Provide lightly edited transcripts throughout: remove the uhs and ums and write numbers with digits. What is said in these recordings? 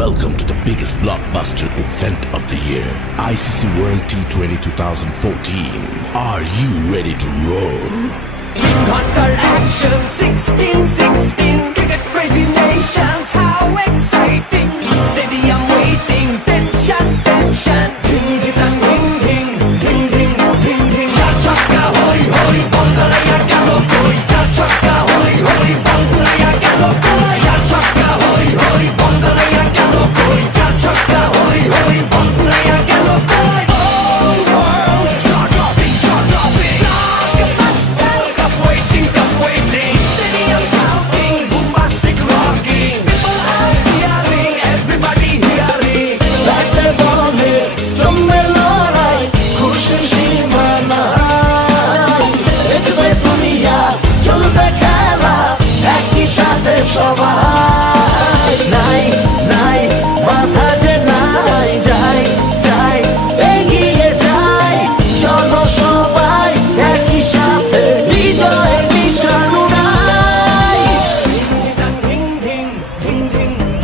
Welcome to the biggest blockbuster event of the year, ICC World T20 2014. Are you ready to roll? Hunter action 16-16, cricket crazy nations, how exciting! Stadium waiting, tension, tension. Ding ding ding ding ding ding ding ding. Chaka hoy hoy, Bangalaya galo koi. Chaka hoy hoy, Bangalaya galo koi. Chaka hoy hoy, Bangalaya galo koi. Chaka hoy hoy, Bangalaya galo koi. Oh world, dropping, dropping. Cup waiting, stadium shouting, bombastic rocking. People are cheering, everybody hearing. Batte bole, jombe lorai, khushiর সীমা নাই। দেখবে দুনিয়া, চলবে খেলা, একই সাথে সবাই। নাই নাই মাথা যে নাই, যাই যাই এগিয়ে যাই। চলো সবাই একই সাথে, বিজয়ের নিশান উড়াই। Ding ding ding ding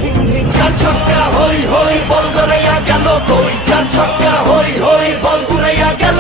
ding ding. ছক্কা হই হই বল গড়াইয়া গেল কই, চার ছক্কা হই হই বল উড়াইয়া গেল